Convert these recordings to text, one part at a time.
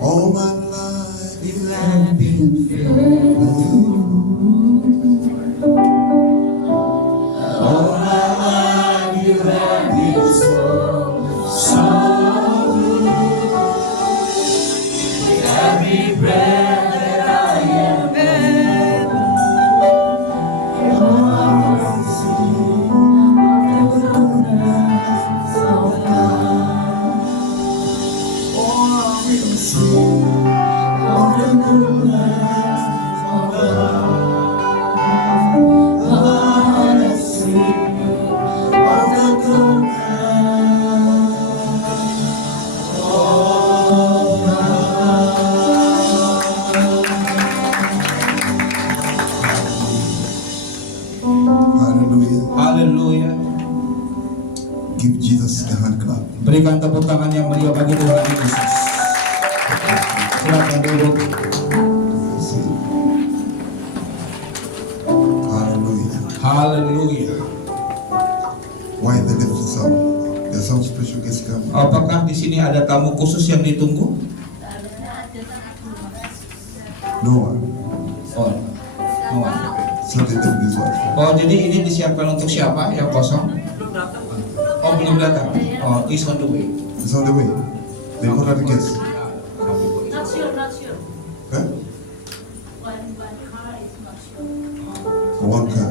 All my life you have been faithful. All my life you have been so good. With every breath that I am able, oh, I will sing of the goodness of God. Oh, I will sing of the goodness of God. I will sing of the goodness of God. Hallelujah. Haleluya. Give Jesus a hand clap. Berikan tepuk tangan yang meriah bagi Tuhan Yesus. Silakan duduk. Hallelujah. Haleluya. Why the left song? There's some special guest coming. Apakah di sini ada tamu khusus yang ditunggu? No one. Oh, no one. So they left this one. Oh, jadi ini disiapkan untuk siapa yang kosong? Oh, belum datang. Oh, is on the way. It's on the way. The important guest. Not sure. Huh? One car is not sure. One car.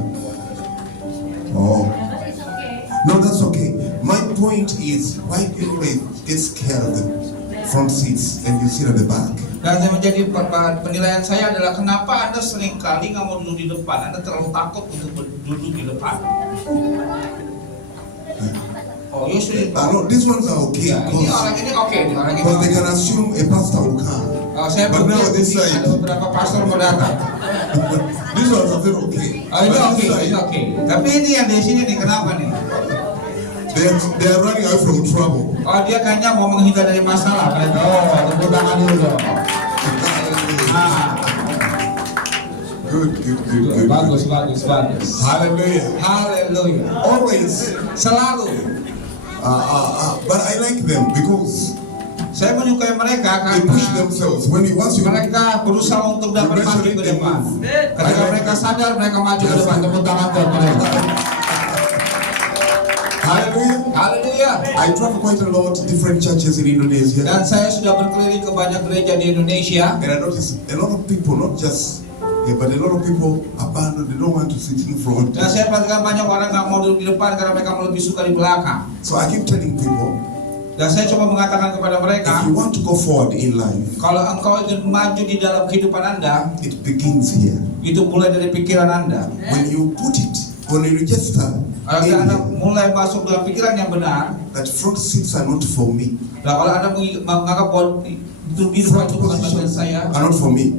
Oh. But it's okay. No, that's okay. My point is, why do you always get scared of the front seats and you sit at the back? Dan yang menjadi penilaian saya adalah kenapa Anda seringkali nggak mau duduk di depan? Anda terlalu takut untuk duduk di depan. Oh, usually. No, these ones are okay Ya, ini orang ini oke, ini orang ini. because they can assume a pastor will come. Oh, saya But now berpikir this side, ada beberapa pastor mau datang. these ones are very okay. Oh, ini But oke, this ini side, oke. Tapi ini yang di sini nih, kenapa nih? they are running away from trouble. Oh, dia kayaknya mau menghindar dari masalah. Mereka, oh, tepuk tangan dulu dong. Ah, Good. bagus. Hallelujah. Haleluya. Always. Selalu. But I like them because Saya menyukai mereka they push karena themselves. Once you mereka berusaha untuk dapat maju ke depan. Ketika mereka sadar, mereka maju ke depan. Tepuk tangan buat mereka. Hallelujah. Haleluya. I travel quite a lot, different churches in Indonesia, Dan saya sudah berkeliling ke banyak gereja di Indonesia. and I notice a lot of people, not just here, but a lot of people abandon. They don't want to sit in front. Dan saya perhatikan banyak orang nggak mau duduk di depan karena mereka lebih suka di belakang. So I keep telling people, Dan saya coba mengatakan kepada mereka, if you want to go forward in life, kalau engkau ingin maju di dalam kehidupan Anda, it begins here. itu mulai dari pikiran Anda. When you put it, when you register Kalau in Anda here, mulai masuk dalam pikiran yang benar, that front seats are not for me. dan kalau Anda menganggap bahwa itu di depan itu bukan bagian saya, Are not for me.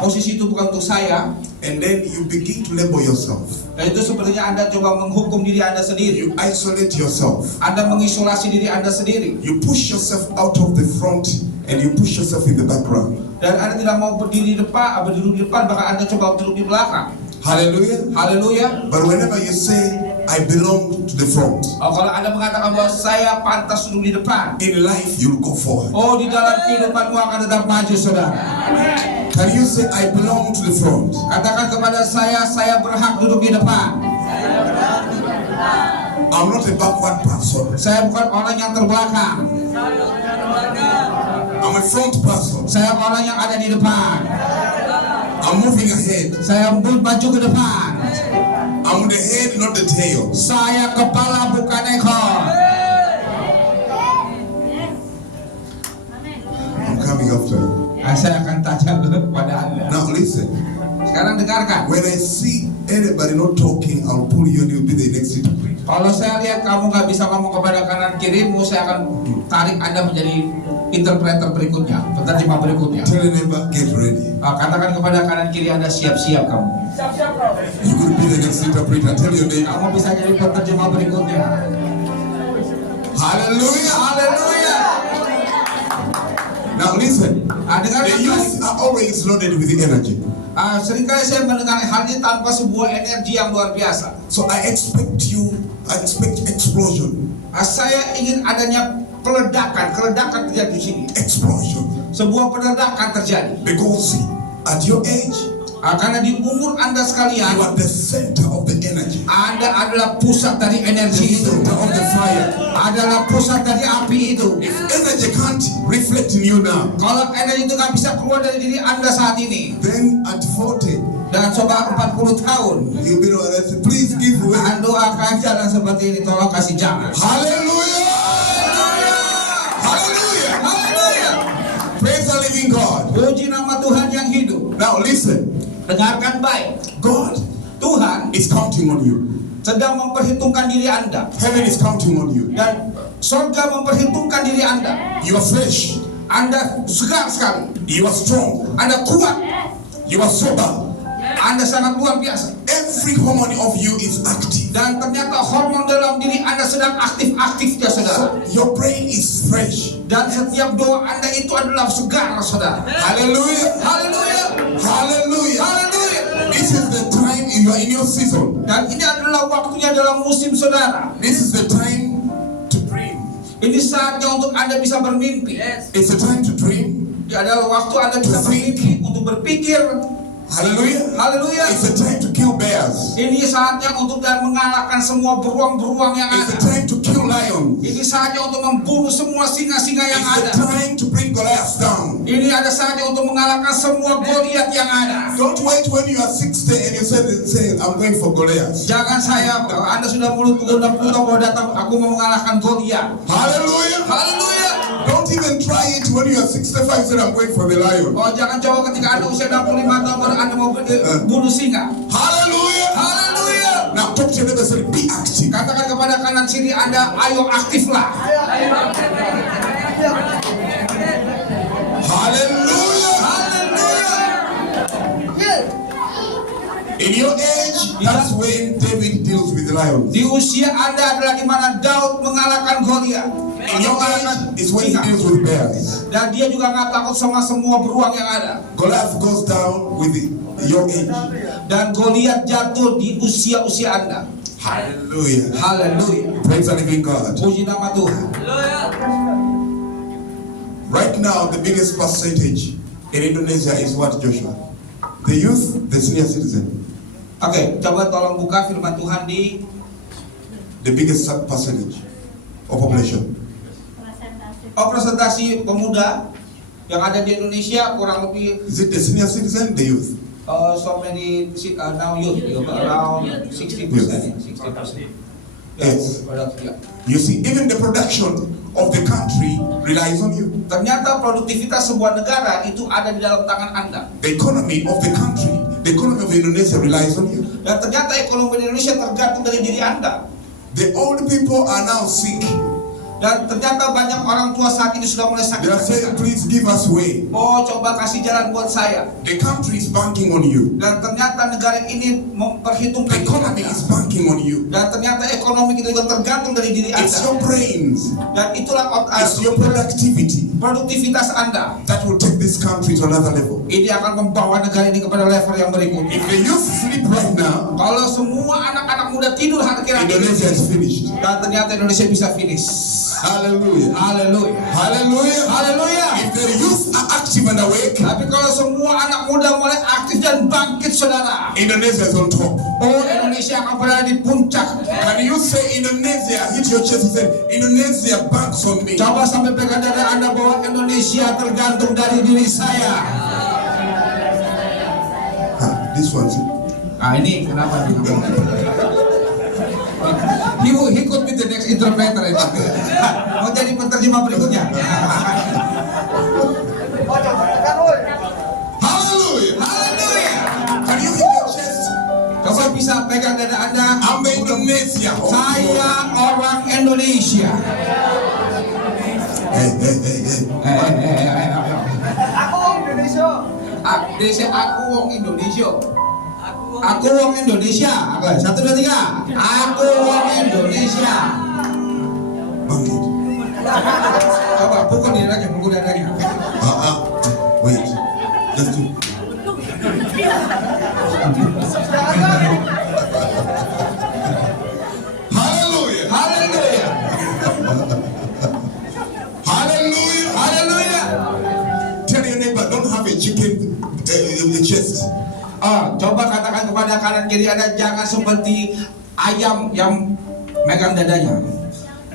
posisi itu bukan untuk saya, And then you begin to label yourself. dan itu sepertinya Anda coba menghukum diri Anda sendiri. You isolate yourself. Anda mengisolasi diri Anda sendiri. You push yourself out of the front and you push yourself in the background. Dan Anda tidak mau berdiri di depan, berdiri di depan, bahkan Anda coba duduk di belakang. Hallelujah. Haleluya. But whenever you say, I belong to the front, Kalau Anda mengatakan bahwa saya pantas duduk di depan, in life you'll go forward. oh, di dalam kehidupanmu akan tetap maju, saudara. Can you say, I belong to the front? Katakan kepada saya berhak duduk di depan. I'm not a backward person. Saya bukan orang yang terbelakang. I'm a front person. Saya orang yang ada di depan. I'm moving ahead. Saya maju ke depan. I'm the head, not the tail. Saya kepala bukan ekor. I'm coming after you. Saya akan tanya kepada Anda. Now listen. Sekarang dengarkan. When I see anybody not talking, I'll pull you and you'll be the next seat. Kalau saya lihat kamu nggak bisa ngomong kepada kanan kirimu, saya akan tarik Anda menjadi interpreter berikutnya, penerjemah berikutnya. Tell your neighbor, get ready. Katakan kepada kanan kiri Anda, siap-siap kamu. You could be the next interpreter. Tell your neighbor. Kamu bisa jadi penerjemah berikutnya. Hallelujah. Haleluya. Now listen. Dengarkan The youth are always loaded with the energy. seringkali saya mendengar hal ini tanpa sebuah energi yang luar biasa. So I expect explosion. Saya ingin adanya keledakan terjadi di sini. Explosion. sebuah peredakan terjadi. Because at your age, Karena di umur Anda you sekalian, are the center of the energy, Anda adalah pusat dari the energi itu, center of the fire. adalah pusat dari api itu. If energy can't reflect in you now, Kalau energi itu nggak bisa keluar dari diri Anda saat ini, then at 40, dan coba 40 tahun, you'll be like, please give way. Anda akan jalan seperti ini, tolong kasih jalan. Hallelujah! Hallelujah! Haleluya. Praise the living God. Puji nama Tuhan yang hidup. Now listen, Dengarkan baik. God Tuhan is counting on you. sedang memperhitungkan diri Anda, Heaven is counting on you. dan surga memperhitungkan diri Anda. You are fresh. Anda segar sekali, You are strong. Anda kuat, You are sober. Anda sangat luar biasa. Every hormone of you is active. Dan ternyata hormon dalam diri Anda sedang aktif-aktifnya, saudara. Your brain is fresh. Dan setiap doa Anda itu adalah segar, saudara. Hallelujah. Haleluya. Hallelujah. Haleluya. This is the time you are in your season. Dan ini adalah waktunya dalam musim, saudara. This is the time to dream. Ini saatnya untuk Anda bisa bermimpi. It's the time to dream. Ini adalah waktu Anda bisa bermimpi, untuk berpikir. Hallelujah. Haleluya. It's the time to kill bears. Ini saatnya untuk dan mengalahkan semua beruang-beruang yang It's the ada. time to kill lions. Ini saatnya untuk membunuh semua singa-singa yang It's the ada. time to bring Goliath down. Ini ada saatnya untuk mengalahkan semua Goliat yang ada. Don't wait when you are 60 and you say I'm going for Goliath. Jangan Anda sudah 60 tahun mau datang, aku mau mengalahkan Goliat. Hallelujah. Haleluya. Don't even try it when you are 65 and I'm going for the lion. Oh, jangan coba ketika Anda usia 65 tahun baru Anda mau bunuh singa. Hallelujah. Haleluya. Now talk to your neighbor, say be active. Katakan kepada kanan kiri Anda, ayo aktiflah. Hallelujah. Haleluya. In your age, that's when David deals with the lions. Di usia Anda adalah di mana Daud mengalahkan Goliat. In your age is when he deals with bears. Dan dia juga nggak takut sama semua beruang yang ada. Goliath goes down with your age. Dan Goliat jatuh di usia-usia Anda. Hallelujah. Haleluya. Praise the living God. Puji nama Tuhan. Right now, the biggest percentage in Indonesia is what, Joshua? The youth, the senior citizen. Oke, coba tolong buka firman Tuhan di The biggest percentage of population. presentasi pemuda yang ada di Indonesia kurang lebih Is it the senior citizen, the youth? so many now youth, around 60%. 60%. Yes. Ya. You see, even the production of the country relies on you. Ternyata produktivitas sebuah negara itu ada di dalam tangan Anda. The economy of the country, the economy of Indonesia relies on you. Dan ternyata ekonomi Indonesia tergantung dari diri Anda. The old people are now sick. Dan ternyata banyak orang tua saat ini sudah mulai They are saying, sakit. please give us way. Oh, coba kasih jalan buat saya. The country is banking on you. Dan ternyata negara ini The memperhitungkan diri economy Anda. is banking on you. Dan ternyata ekonomi kita juga tergantung dari diri It's your Anda. brains, Dan itulah it's your productivity produktivitas Anda. that will take this country to another level. Ini akan membawa negara ini kepada level yang berikutnya. If the youth sleep right now, Kalau semua anak-anak muda tidur akhir-akhir Indonesia is finished. dan ternyata Indonesia bisa finish. Hallelujah. Haleluya. Hallelujah. Haleluya. If the youth are active and awake, Tapi kalau semua anak muda mulai aktif dan bangkit, saudara, Indonesia is on top. oh, Indonesia akan berada di puncak. Can you say Indonesia? Hit your chest and say, Indonesia banks on me. Coba sampai pegang dada Anda bahwa Indonesia tergantung dari diri saya. This one's Nah, ini kenapa dia ngomong? He could be the next interpreter itu. Mau jadi penterjemah berikutnya. Hallelujah. Haleluya. Can you hit your chest? Coba bisa pegang dada Anda. I'm Indonesia. Saya orang Indonesia. Hey, hey, hey, hey. Aku orang Indonesia. Aku wong Indonesia. Aku wong Indonesia. Oke, 1, 2, 3. Aku wong Indonesia. Bangkit. Coba pukul dia lagi, pukul dia lagi. Wait. Let's do. Hallelujah. Haleluya. Hallelujah. Haleluya. neighbor, don't have a chicken chest. Coba katakan kepada kanan kiri Anda, jangan seperti ayam yang megang dadanya.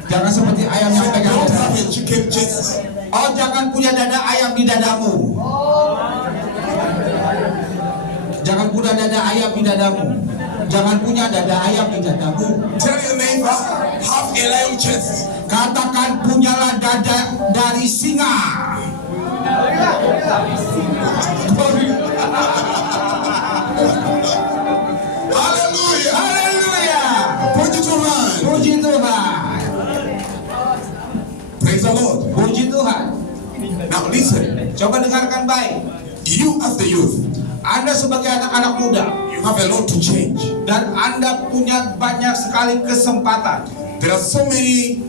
Jangan seperti ayam yang megang Don't dadanya. have a chicken chest. Jangan punya dada ayam di dadamu. Jangan punya dada ayam di dadamu. Jangan punya dada ayam di dadamu. Tell your neighbor, have a lion chest. Katakan punyalah dada dari singa. Hallelujah. Haleluya. Puji Tuhan. Puji Tuhan. Praise the Lord. Puji Tuhan. Now listen, Coba dengarkan baik. you as the youth, Anda sebagai anak-anak muda you have a lot to change. dan Anda punya banyak sekali kesempatan. There are so many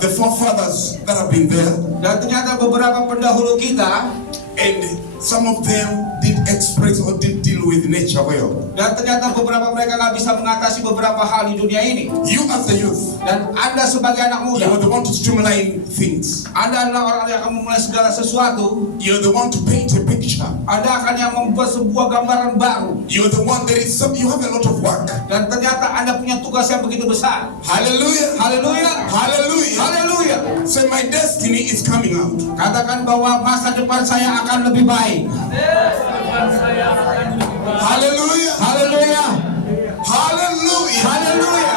the forefathers that have been there, Dan ternyata beberapa pendahulu kita, and some of them did express or did deal with nature well. dan ternyata beberapa mereka nggak bisa mengatasi beberapa hal di dunia ini. You as the youth, Dan Anda sebagai anak you are muda, the one to streamline things. Anda adalah orang yang akan memulai segala sesuatu. You're the one to paint a picture. Anda akan yang membuat sebuah gambaran baru. You're the one that is you have a lot of work. Dan ternyata Anda punya tugas yang begitu besar. Hallelujah. Haleluya. Hallelujah. Haleluya. So my destiny is coming out. Katakan bahwa masa depan saya akan lebih baik. Hallelujah. Haleluya. Hallelujah. Haleluya.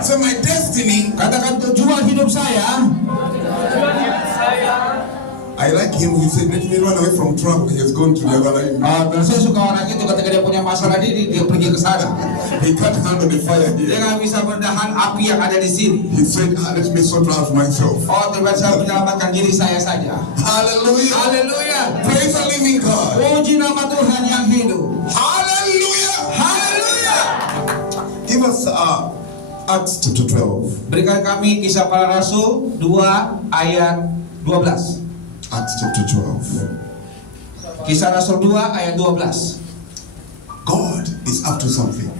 So my destiny, Katakan tujuan hidup saya. I like him. He said, let me run away from trouble. He has gone to the other line. Dan saya suka orang itu ketika dia punya masalah dia pergi ke sana. He can't handle the fire Dia here. nggak bisa menahan api yang ada di sini. He said, let me sort out myself. Terus saya menyelamatkan diri saya saja. Hallelujah. Haleluya. Praise the living God. Puji nama Tuhan yang hidup. Hallelujah. Haleluya. Give us Acts chapter 12. Berikan kami Kisah Para Rasul 2 ayat 12. Acts chapter 12. Kisah Rasul 2 ayat 12. God is up to something.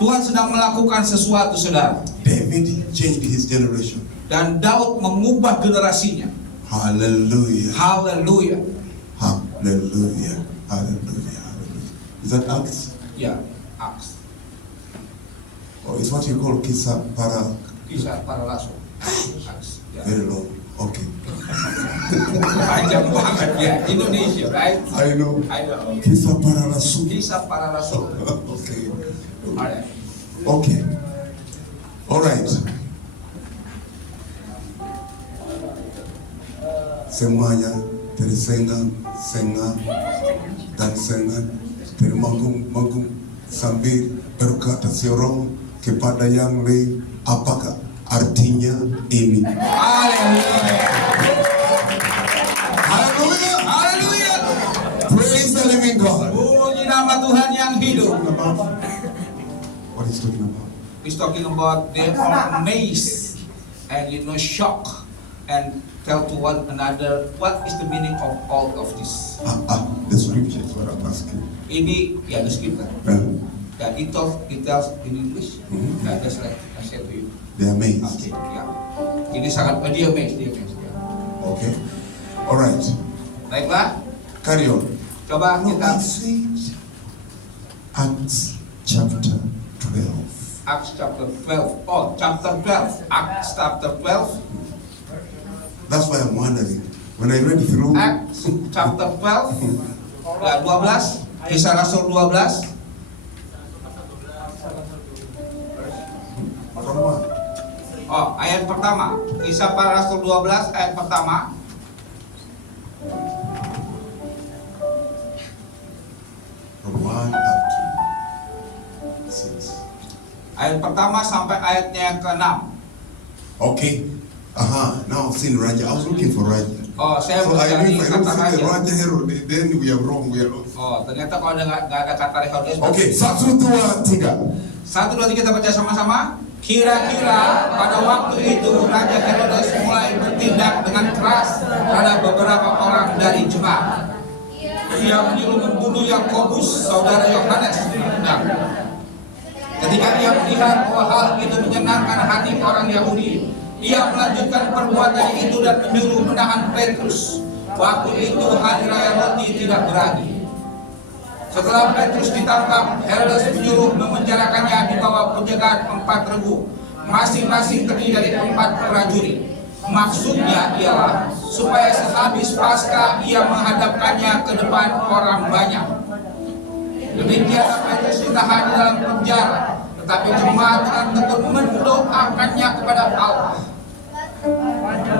Tuhan sedang melakukan sesuatu, saudara. David changed his generation. Dan Daud mengubah generasinya. Hallelujah. Haleluya. Hallelujah. Hallelujah. Hallelujah. Is that Acts? Ya, Acts. Or is what you call Kisa Para? Kisah Para Rasul. Acts. Ya. Very long. Okay. Panjang banget ya, Indonesia, right? I know. I know. Kisa Para Rasul. Kisah Para Rasul. Okay. Alright. Okay. All right. Semuanya tersengang, sengang, dan sengan termanggung-manggung sambil berkata seorang kepada yang lain, apakah artinya ini? Haleluya. Hallelujah! Haleluya. Praise the living God. Puji nama Tuhan yang hidup. What is talking about? He's talking about they are amazed and shock and tell to one another what is the meaning of all of this. The scripture is what I'm asking. Ini ya the scripture. Yeah, it tells in English. Yeah, that's right. I said to you. They are amazed. Okay, ya. Ini sangat dia amazed. Ya. Okay. All right. Baiklah, Carry on. coba No, kita it says Acts chapter 12. Acts chapter 12. Oh, chapter 12. Acts chapter 12. That's why I'm wondering. When I read through, Acts chapter 12. Ya, 12. Kisah Rasul 12. from what? Oh, ayat pertama. Kisah Para Rasul 12 ayat pertama. From 1 up to 6. Ayat pertama sampai ayatnya yang ke-6. Okay. Now I've seen Raja. I was looking for Raja. Oh, saya So I mencari knew if I don't kata see the raja. Raja hero, then we are wrong. We are lost. Oh, ternyata kalau nggak ada kata Herodes. Okay. 1, 2, 3. 1, 2, 3 kita baca sama-sama. Kira-kira pada waktu itu Raja Herodes mulai bertindak dengan keras terhadap beberapa orang dari jemaat. Ia menyuruh membunuh Yakobus, saudara Yohanes. Nah, ketika ia melihat bahwa hal itu menyenangkan hati orang Yahudi, ia melanjutkan perbuatan itu dan menyuruh menahan Petrus. Waktu itu hari raya roti tidak berani. Setelah Petrus ditangkap, Herodes menyuruh memenjarakannya di bawah penjagaan 4 regu, masing-masing terdiri dari 4 prajurit. Maksudnya ialah supaya sehabis Paskah ia menghadapkannya ke depan orang banyak. Demikianlah Petrus ditahan di dalam penjara, tetapi jemaat dengan tekun mendoakannya kepada Allah.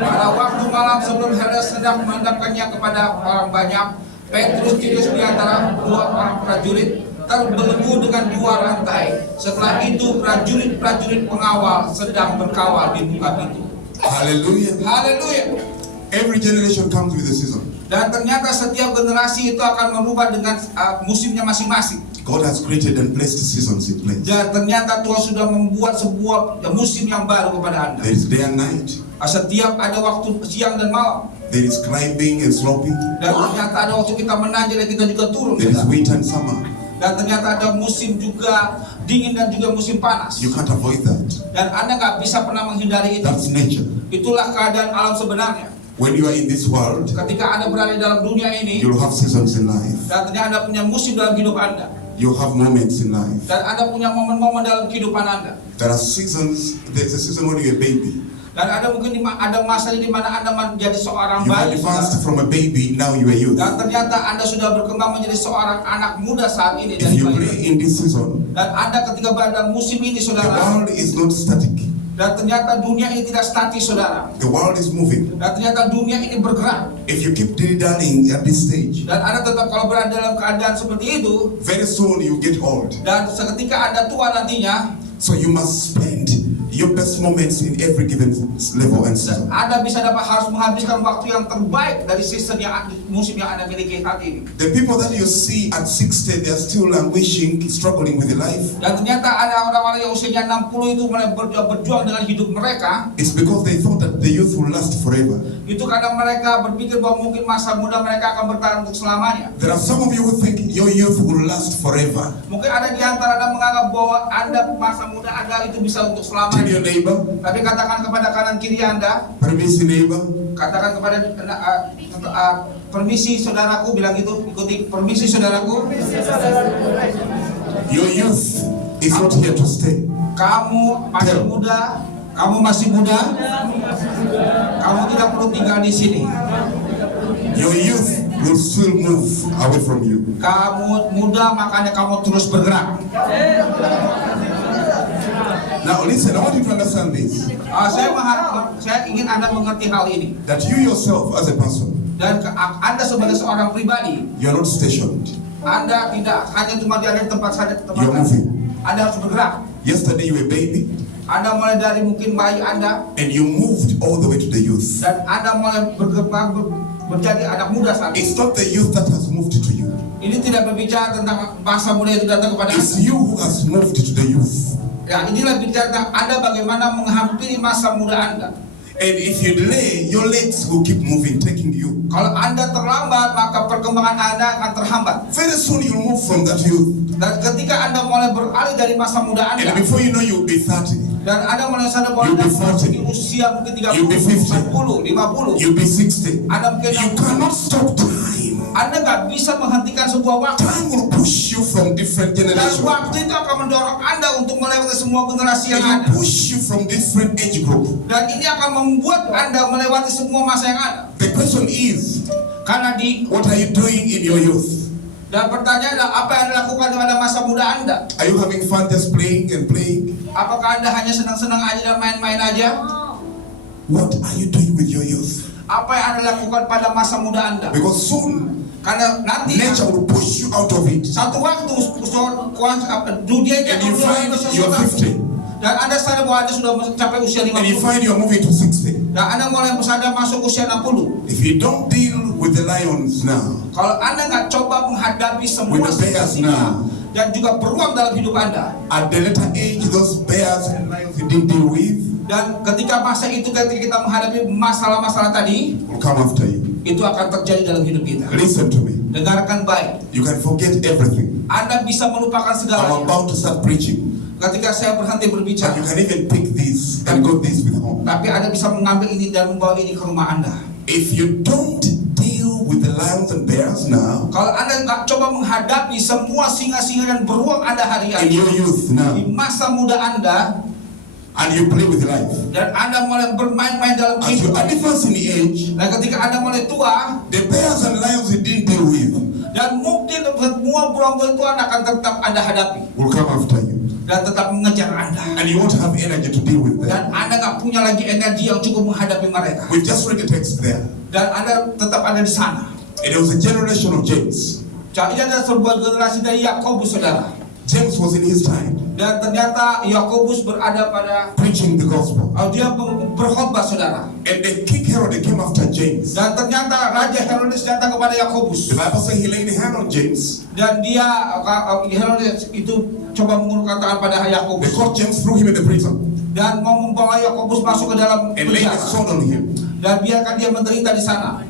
Pada waktu malam sebelum Herodes hendak menghadapkannya kepada orang banyak, Petrus tidur di antara 2 orang prajurit, terbelenggu dengan 2 rantai. Setelah itu prajurit-prajurit pengawal sedang berkawal di muka pintu. Hallelujah. Haleluya. Every generation comes with a season. Dan ternyata setiap generasi itu akan merubah dengan musimnya masing-masing. God has created and placed seasons in place. Dan ternyata Tuhan sudah membuat sebuah musim yang baru kepada Anda. There is day and night. Setiap ada waktu siang dan malam. There is climbing and sloping. Dan ternyata ada waktu kita menanjak dan kita juga turun. There is winter and summer. Dan ternyata ada musim juga dingin dan juga musim panas. You can't avoid that. Dan Anda nggak bisa pernah menghindari itu. That's nature. Itulah keadaan alam sebenarnya. When you are in this world, Ketika Anda berada dalam dunia ini, you'll have seasons in life. dan ternyata Anda punya musim dalam hidup Anda. You have moments in life. Dan Anda punya momen-momen dalam kehidupan Anda. There are seasons. There's a season when you're a baby. Dan ada mungkin ada masanya di mana Anda menjadi seorang You bayi. advanced from a baby, now you are youth. Dan ternyata Anda sudah berkembang menjadi seorang anak muda saat ini. If you pray in this season, Dan Anda ketika berada dalam musim ini, the saudara. world is not static. Dan ternyata dunia ini tidak statis, saudara. The world is moving. Dan ternyata dunia ini bergerak. If you keep dilly-dallying at this stage, Dan Anda tetap kalau berada dalam keadaan seperti itu, very soon you get old. dan seketika Anda tua nantinya, So you must spend your best moments in every given level and dan season. Anda harus menghabiskan waktu yang terbaik dari season musim yang Anda miliki saat ini. The people that you see at 60, they are still languishing, struggling with their life. Dan ternyata ada orang-orang yang usianya 60 itu mulai berjuang dengan hidup mereka. It's because they thought that the youth will last forever. Itu karena mereka berpikir bahwa mungkin masa muda mereka akan bertahan untuk selamanya. There are some of you who think your youth will last forever. Mungkin ada di antara Anda menganggap bahwa Anda masa muda Anda itu bisa untuk Tell selamanya. your neighbor, Tapi katakan kepada kanan kiri Anda, permisi neighbor, katakan kepada permisi saudaraku, bilang gitu, ikuti permisi saudaraku. your youth is not here to stay. Kamu masih muda, kamu masih muda, kamu tidak perlu tinggal di sini. Your youth will still move away from you. Kamu muda, makanya kamu terus bergerak. Now listen, I want you to understand this. Saya ingin Anda mengerti hal ini. That you yourself as a person, Dan Anda sebagai seorang pribadi, you're not stationed. Anda tidak hanya cuma ada di tempat saja, You're moving. Anda harus bergerak. Yesterday you were a baby Anda mulai dari mungkin bayi Anda, and you moved all the way to the youth. dan Anda mulai berkembang menjadi anak muda saat ini. It's not the youth that has moved to you. Ini tidak berbicara tentang masa muda itu datang kepada It's Anda. you who has moved to the youth. Ya, inilah bicara tentang Anda bagaimana menghampiri masa muda Anda. And if you delay, your legs will keep moving, taking you. Kalau Anda terlambat, maka perkembangan Anda akan terhambat. Very soon you'll move from that youth. Dan ketika Anda mulai beralih dari masa muda And Anda, before you know, you'll be 30. dan Anda mulai sadar bahwa You'll Anda be 40. memasuki usia mungkin 30, You'll be 50. 40, 50. You'll be 60. Anda mungkin You cannot stop time. Anda nggak bisa menghentikan sebuah waktu. Time will push you from different Dan generations. waktu itu akan mendorong Anda untuk melewati semua generasi yang It will ada. push you from different age group. Dan ini akan membuat Anda melewati semua masa yang ada. The question is, Karena what are you doing in your youth? dan pertanyaan adalah, apa yang Anda lakukan pada masa muda Anda? Are you having fun just playing and playing? Apakah Anda hanya senang-senang aja dan main-main aja? What are you doing with your youth? Apa yang Anda lakukan pada masa muda Anda? Because soon, Karena nanti nature will push you out of it. satu waktu dunia And you find you're 50. dan Anda sadar bahwa Anda sudah mencapai usia And you 50. find you're moving to 60. Dan Anda mulai sadar masuk usia 60. If you don't deal with the lions now, Kalau Anda nggak coba menghadapi semua With the bears situasinya now. dan juga peluang dalam hidup Anda, at the later age, those bears and lions you didn't deal with dan ketika masa itu ketika kita menghadapi masalah-masalah tadi, will come after you. itu akan terjadi dalam hidup kita. Listen to me. Dengarkan baik. You can forget everything. Anda bisa melupakan I'm segalanya. about to start preaching. Ketika saya berhenti But berbicara, you can even pick this and go this with home. tapi Anda bisa mengambil ini dan membawa ini ke rumah Anda. If you don't deal with the lions and bears now, Kalau Anda nggak coba menghadapi semua singa-singa dan beruang Anda in hari-hari your youth now, di masa muda Anda, and you play with life, dan Anda mulai bermain-main dalam as you kehidupan, advance in age, dan ketika Anda mulai tua, the bears and lions you didn't deal with dan mungkin semua beruang-beruang itu akan tetap Anda hadapi will come after you. dan tetap mengejar Anda, And you won't have energy to deal with them. dan Anda nggak punya lagi energi yang cukup menghadapi mereka, We've just read the text there. dan Anda tetap ada di sana. It was a generation of James. Jadi ada sebuah generasi dari Yakobus, saudara, James was in his time dan ternyata Yakobus berada pada preaching the gospel. dia berkhotbah, saudara, And the king Herod came after James. dan ternyata Raja Herodes datang kepada Yakobus. The Bible says he laid a hand on James. Dan dia Herodes itu coba mengulurkan tangan pada They Yakobus caught James, threw him in the prison, dan mau membawa Yakobus masuk ke dalam and laid a penjara sword on him. dan biarkan dia menderita di sana.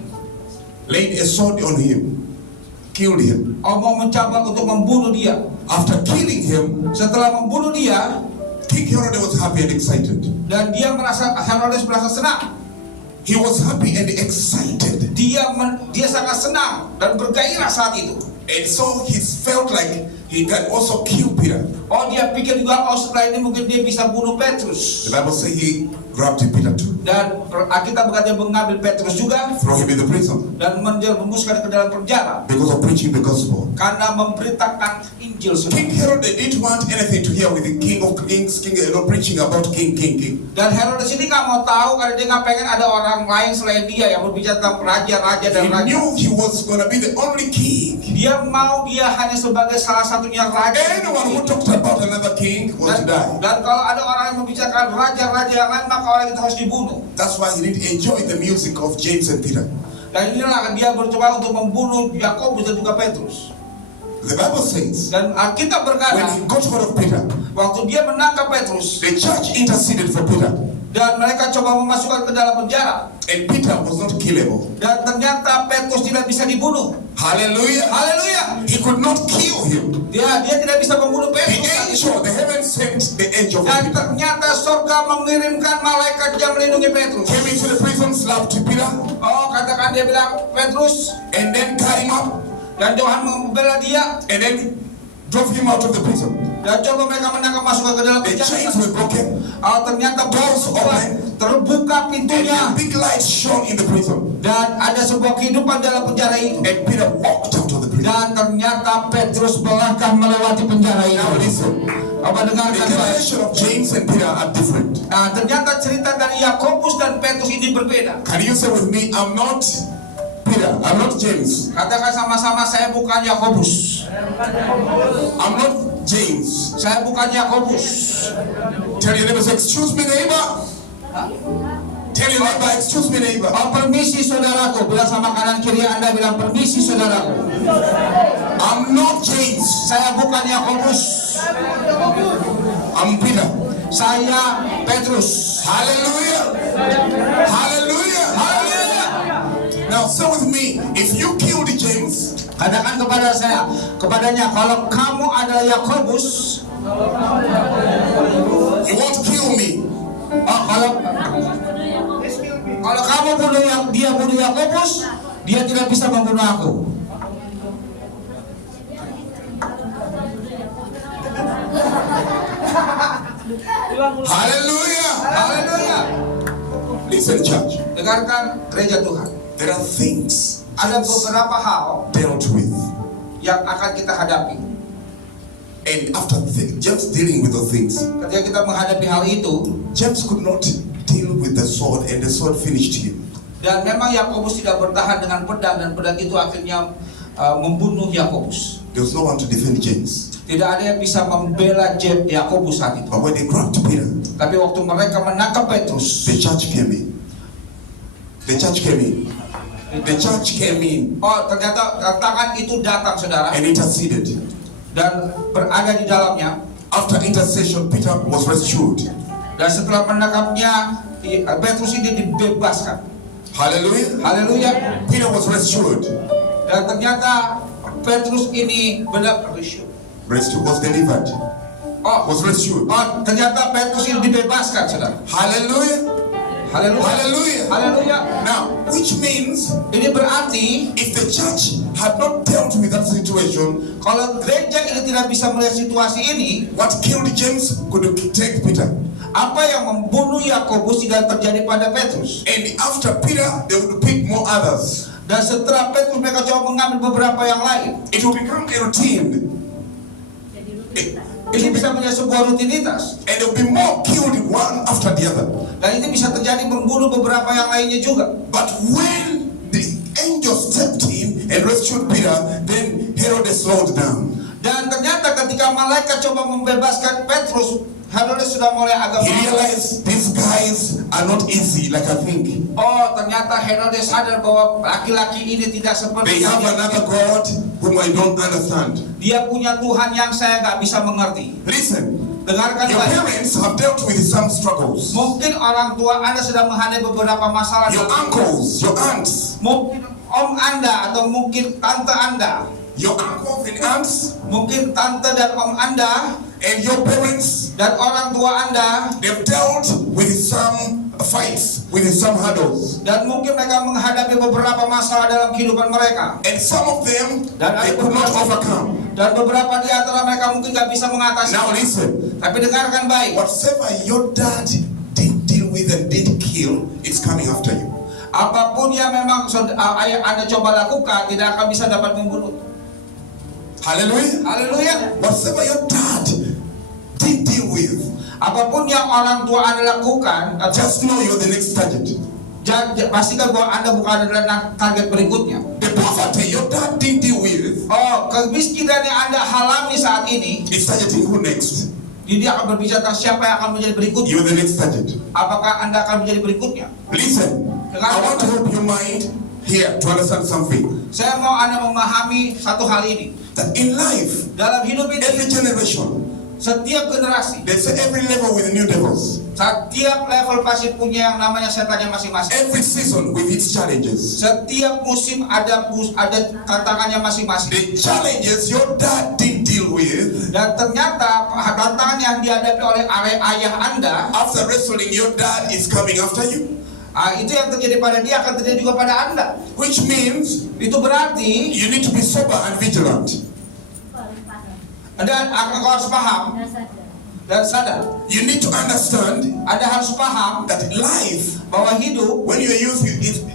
Laid a sword on him, killed him. Mau mencoba untuk membunuh dia. After killing him, Setelah membunuh dia, King Herod was happy and excited. dan Herodes merasa senang. He was happy and excited. Dia sangat senang dan bergairah saat itu. And so he felt like he can also kill Peter. Dia pikir juga, setelah ini mungkin dia bisa bunuh Petrus. The Bible says he grabbed Peter too, Dan kita berkata mengambil Petrus juga throw him in the prison dan menjerumuskan ke dalam penjara because of preaching the gospel. karena memberitakan Injil, saudara. King Herod didn't want anything to hear with the King of Kings, preaching about King. Dan Herodes ini nggak mau tahu karena dia nggak pengen ada orang lain selain dia yang berbicara tentang raja-raja dan He raja. knew he was going to be the only king. Dia mau dia hanya sebagai salah satunya raja. Anyone who talked about another king was to die. Dan kalau ada orang yang membicarakan raja-raja yang lain, maka orang itu harus dibunuh. That's why he didn't enjoy the music of James and Peter. Dan inilah dia bercoba untuk membunuh Yakobus dan juga Petrus. The Bible says Dan Alkitab when berkata, he got hold of Peter, waktu dia menangkap Petrus the church interceded for Peter, dan mereka coba memasukkan ke dalam penjara, and Peter was not killable. dan ternyata Petrus tidak bisa dibunuh. Hallelujah. Haleluya! He could not kill him. Dia tidak bisa membunuh The Petrus. angel, the heaven sent the angel for Dan Peter. ternyata surga mengirimkan malaikat yang melindungi Petrus. Came into the prison, slapped Peter, Katakan dia bilang, Petrus, and then cut him up, dan Tuhan membela dia, and then drove him out of the prison. dan coba mereka menangkap masuk ke dalam The chains penjara. were broken, Ternyata doors open, terbuka and pintunya, a big light shone in the prison. dan ada sebuah kehidupan dalam penjara itu. And Peter walked out of the prison. Dan ternyata Petrus melangkah melewati penjara itu. Now listen, Apa the dengarkan, Pak? generation of James and Peter are different. Ternyata cerita dari Yakobus dan Petrus ini berbeda. Can you say with me, I'm not Peter, I'm not James, Katakan sama-sama, saya bukan Yakobus. I'm not James. Saya bukan Yakobus. Tell your neighbor, say, excuse me neighbor. Tell your neighbor, excuse me neighbor. Permisi saudaraku. Bilang sama kanan kiri Anda, bilang permisi saudaraku. I'm not James, Saya bukan Yakobus. I'm Peter. Saya Petrus. Hallelujah. Hallelujah. Hallelujah. Now say with me, if you killed James, Katakan kepadanya, kalau kamu adalah Yakobus, you won't kill me. kalau kamu dia bunuh Yakobus, dia tidak bisa membunuh aku. Hallelujah. Haleluya. Listen, church. Dengarkan gereja Tuhan. There are things Ada beberapa hal dealt with. yang akan kita hadapi. And after James dealing with those things, Ketika kita menghadapi hal itu, James could not deal with the sword, and the sword finished him. dan memang Yakobus tidak bertahan dengan pedang, dan pedang itu akhirnya membunuh Yakobus. There was no one to defend James. Tidak ada yang bisa membela Yakobus saat itu. But when they grabbed Peter, Tapi waktu mereka menangkap Petrus, the church came in. The church came in. The church came in ternyata tangan itu datang, saudara, and interceded. dan berada di dalamnya. After intercession, Peter was rescued. Dan setelah menangkapnya, Petrus ini dibebaskan. Hallelujah. Haleluya. Peter was rescued. Dan ternyata Petrus ini Rescued, was delivered. Was rescued. ternyata Petrus ini dibebaskan, saudara. Hallelujah. Haleluya. Hallelujah. Haleluya. Now, which means Ini berarti if the church had not dealt with that situation, kalau gereja ini tidak bisa melihat situasi ini, what killed James could take Peter. apa yang membunuh Yakobus tidak terjadi pada Petrus. And after Peter, they would pick more others. Dan setelah Petrus mereka coba mengambil beberapa yang lain. It will become a routine. Jadi rutinitas. Ini bisa menjadi sebuah rutinitas. And there will be more killed one after the other. Dan ini bisa terjadi membunuh beberapa yang lainnya juga. But when the angel stepped in and rescued Peter, then Herod slowed down. Dan ternyata ketika malaikat coba membebaskan Petrus, Herodes sudah mulai agak He malas. realized these guys are not easy like I think. Oh, ternyata Herodes sadar bahwa laki-laki ini tidak seperti They have yang another dia- God whom I don't understand. Dia punya Tuhan yang saya nggak bisa mengerti. Listen, Dengarkan your baik. parents have dealt with some struggles. Mungkin orang tua Anda sedang menghadapi beberapa masalah. Your uncles, your aunts, Mungkin om Anda atau mungkin tante Anda, your uncles and aunts, mungkin tante dan om Anda and your parents, dan orang tua Anda, they've dealt with some fights, with some hurdles. dan mungkin mereka menghadapi beberapa masalah dalam kehidupan mereka. And some of them, Dan they ada could not beberapa, overcome. dan beberapa di antara mereka mungkin nggak bisa mengatasi. Now listen, Tapi dengarkan baik. whatever your dad didn't deal with and didn't kill, it's coming after you. Apapun yang memang ayah Anda coba lakukan tidak akan bisa dapat membunuh. Hallelujah. Haleluya. Whatever your dad didn't deal with, Apapun yang orang tua Anda lakukan, just know you're the next target. pastikan bahwa Anda bukan adalah target berikutnya. The poverty your dad didn't deal with Oh, kemiskinan yang Anda alami saat ini, is targeting who next? jadi dia akan berbicara tentang siapa yang akan menjadi berikutnya. You're the next target. Apakah Anda akan menjadi berikutnya? Listen, I want to help your mind here to understand something. Saya mau Anda memahami satu hal ini. That in life, Dalam hidup every ini, generation, setiap generasi, there's every level with new devils. setiap level pasti punya yang namanya setannya masing-masing. Every season with its challenges. Setiap musim ada tantangannya masing-masing. The challenges your dad didn't deal with, Dan ternyata tantangan yang dihadapi oleh ayah Anda, after wrestling, your dad is coming after you. itu yang terjadi pada dia akan terjadi juga pada Anda. Which means Itu berarti you need to be sober and vigilant. Harus paham Anda harus paham dan sadar. dan sadar. You need to understand Anda harus paham that life, bahwa hidup, when you're youth,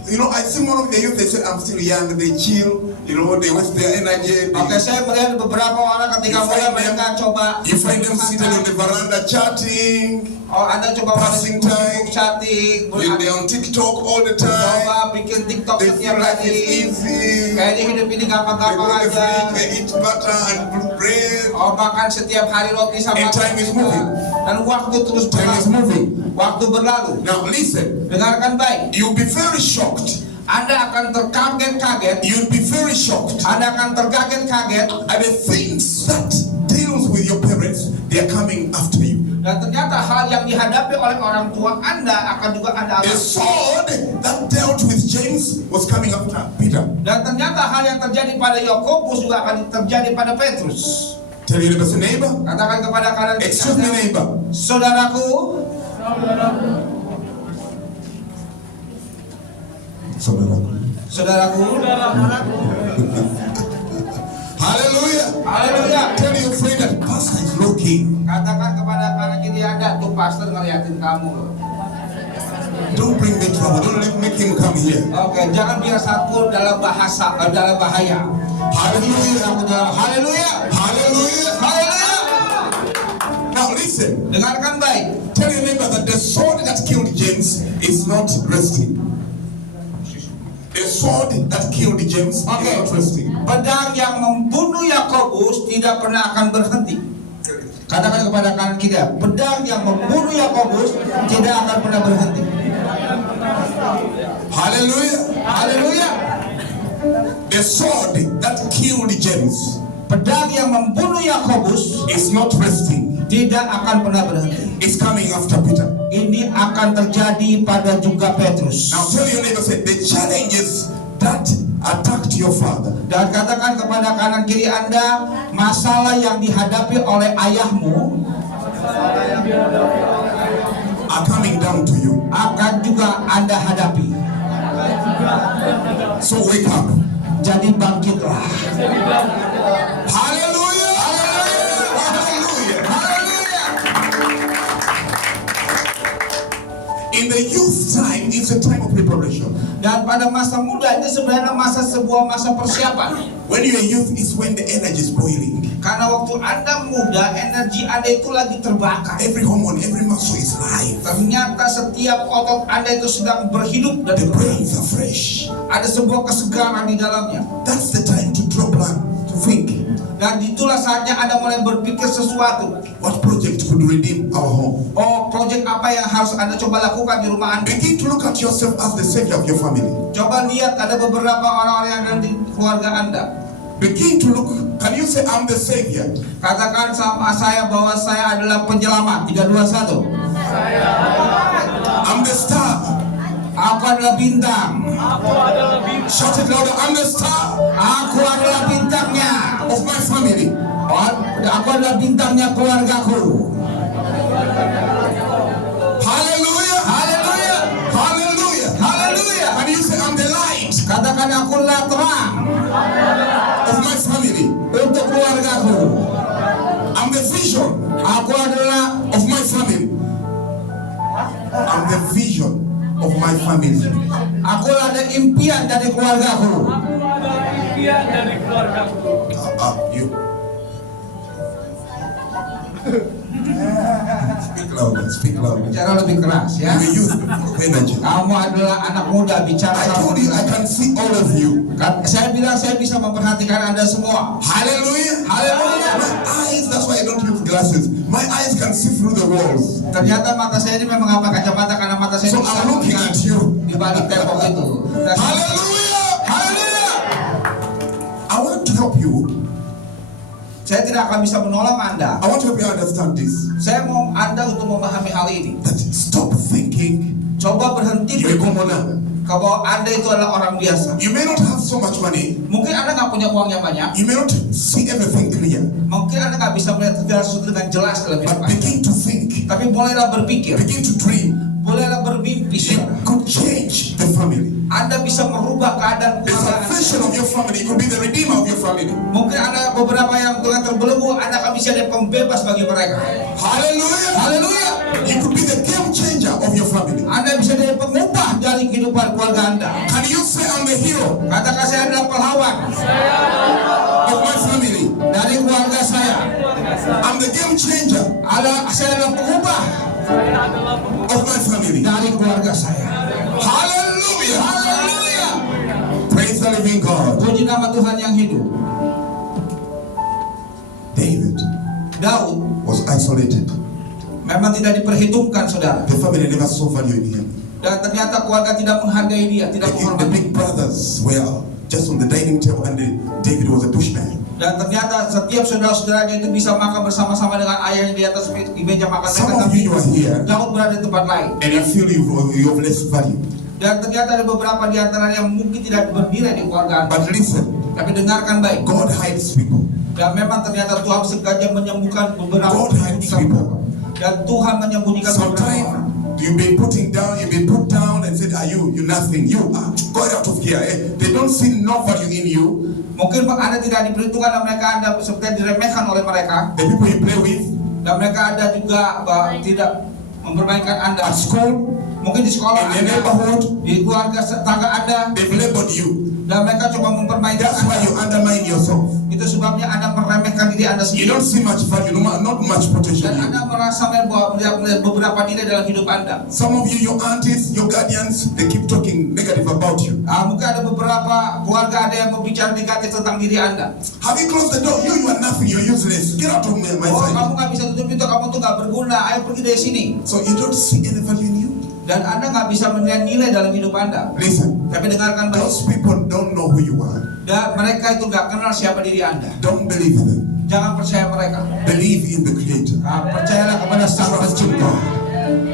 I see one of the youth, they said, I'm still young, they chill, they waste their energy. oke, saya melihat beberapa orang ketika mulai mereka coba, You find them seated on the veranda chatting, Anda coba passing time. chatting, they're on TikTok all the time, coba bikin TikTok they setiap feel life is hari. easy, Kayaknya hidup ini they gampang-gampang go to the fridge, aja. they eat butter and bread, Makan setiap hari roti sama And time is moving. dan waktu terus time is berlalu. moving. Waktu berlalu. Now listen, Dengarkan baik. you'll be very shocked, Anda akan terkaget-kaget. you'll be very shocked Anda akan terkaget-kaget. at the things that deals with your parents, they are coming after you. Dan ternyata hal yang dihadapi oleh orang tua Anda akan juga Anda The alami. sword that dealt with James was coming after Peter. Dan ternyata hal yang terjadi pada Yakobus juga akan terjadi pada Petrus. Tell your neighbor, Katakan kepada kalian, excuse me neighbor, saudaraku, saudaraku, hallelujah. haleluya. Tell your friend that pastor is looking. Katakan kepada kanan kiri Anda, tuh pastor ngeliatin kamu loh. Don't bring me trouble, don't make him come here. Oke, jangan biar satu dalam bahaya. Hallelujah, Haleluya, hallelujah. haleluya. Now listen, Dengarkan baik. tell your neighbor that the sword that killed James is not resting. The sword that killed James is Okay. not resting. Pedang yang membunuh Yakobus tidak pernah akan berhenti. Katakan kepada kanan kiri, pedang yang membunuh Yakobus tidak akan pernah berhenti. Hallelujah. Haleluya. The sword that killed James Pedang yang membunuh Yakobus is not resting. tidak akan pernah berhenti. It's coming after Peter. Ini akan terjadi pada juga Petrus. Now tell your neighbor, say, the challenges that attacked your father Dan katakan kepada kanan kiri Anda, masalah yang dihadapi oleh ayahmu are coming down to you. akan juga Anda hadapi. So wake up. Jadi bangkitlah. Hallelujah! Hallelujah! Haleluya. In the youth time, it's a time of preparation. Dan pada masa muda itu sebenarnya sebuah masa persiapan. When you're a youth, is when the energy is boiling. Karena waktu Anda muda, energi Anda itu lagi terbakar. Every hormone, every muscle is live. Ternyata setiap otot Anda itu sedang berhidup dan The bergerak. brains are fresh. Ada sebuah kesegaran di dalamnya. That's the time to draw plan, to think. Dan itulah saatnya Anda mulai berpikir sesuatu. What project could redeem our home? Oh, proyek apa yang harus Anda coba lakukan di rumah Anda? Begin to look at yourself as the savior of your family. Coba lihat, ada beberapa orang-orang yang ada di keluarga Anda. Begin to look. Can you say, I'm the savior? Katakan sama saya bahwa saya adalah penyelamat. 3, 2, 1. I'm the star. Aku adalah bintang. Shout it louder. I'm the star Aku adalah bintangnya. of my family. Aku adalah bintangnya keluargaku. Hallelujah. Haleluya. Hallelujah. Haleluya. Can you say, I'm the light Katakan aku adalah terang of my family? untuk keluargaku. I'm the vision Aku adalah of my family. I'm the vision of my family. Aku ada impian dari keluargaku. You. Speak louder. Speak louder. Bicara lebih keras ya. You're a youth of energy. Kamu adalah anak muda, bicara I told you I can see all of you. Saya bilang saya bisa memperhatikan Anda semua. Hallelujah. Haleluya. My eyes, that's why I don't use glasses. My eyes can see through the walls. Ternyata mata saya ini memang apa kacamata, karena mata saya So bisa I'm looking melihat at you. di balik tembok itu. Dan- Hallelujah. Haleluya. I want to help you. Saya tidak akan bisa menolong Anda. I want to help you understand this. Saya mau Anda untuk memahami hal ini. That stop thinking Coba berhenti you're a berpikir commoner. bahwa Anda itu adalah orang biasa. You may not have so much money. Mungkin Anda nggak punya uang yang banyak. You may not see everything clear. Mungkin Anda nggak bisa melihat segala sesuatu dengan jelas dalam hidup But Anda. begin to think. Tapi bolehlah berpikir, Begin to dream. bolehlah bermimpi. You Saudara. could change the family. Anda bisa merubah keadaan The keluarga Anda. salvation of your family could be the redeemer of your family. Mungkin Anda beberapa yang Tuhan terbelenggu, Anda akan bisa jadi pembebas bagi mereka. Hallelujah. Haleluya. You could be the game changer of your family. Anda bisa jadi pengubah dari kehidupan keluarga Anda. Can you say, I'm the hero Katakan saya adalah pahlawan of my family? dari keluarga saya. I'm the game changer Saya adalah pengubah of my family. dari keluarga saya. Hallelujah. Haleluya. Praise the living God. Puji nama Tuhan yang hidup. David Daud was isolated. memang tidak diperhitungkan, saudara. The family never saw value in him. Dan ternyata keluarga tidak menghargai dia, tidak The menghormati. big brothers were just on the dining table, and David was a bushman. Dan ternyata setiap saudara-saudaranya itu bisa makan bersama-sama dengan ayahnya di atas di meja makan Some mereka. of you are here Daud berada di tempat lain. and you feel you have less value. Dan ternyata ada beberapa di antara yang mungkin tidak bernilai di keluarga Anda. But listen, Tapi dengarkan baik. God hides people. Dan memang ternyata Tuhan sengaja menyembuhkan beberapa God hides people. Dan Tuhan menyembunyikan beberapa orang. Sometimes you've been put down and said, you nothing. You are going out of here. They don't see no value in you. Mungkin Anda tidak diperhitungkan dan mereka Anda seperti diremehkan oleh mereka. The people you play with Dan mereka ada juga tidak mempermainkan Anda. at school, Mungkin di sekolah in the Anda, neighborhood, di keluarga tetangga Anda. they've labeled you. Dan mereka coba mempermainkan That's why you Anda. undermine yourself. Itu sebabnya Anda meremehkan diri Anda You sendiri. don't see much value, not much potential. Dan in you. Anda merasa melihat beberapa nilai dalam hidup Anda. Some of you, your aunties, your guardians, they keep talking negative about you. Mungkin ada beberapa keluarga Anda yang berbicara negatif tentang diri Anda. Have you closed the door? You are nothing. You're useless. Get out of my Oh, sight. kamu nggak bisa tutup pintu, kamu tuh nggak berguna. Ayo pergi dari sini. So you don't see any value in you. Dan Anda nggak bisa melihat nilai dalam hidup Anda. Listen, Tapi dengarkan baik. those people don't know who you are. Dan mereka itu nggak kenal siapa diri Anda. Don't believe them. Jangan percaya mereka. Believe in the Creator. Percayalah kepada Sang Pencipta.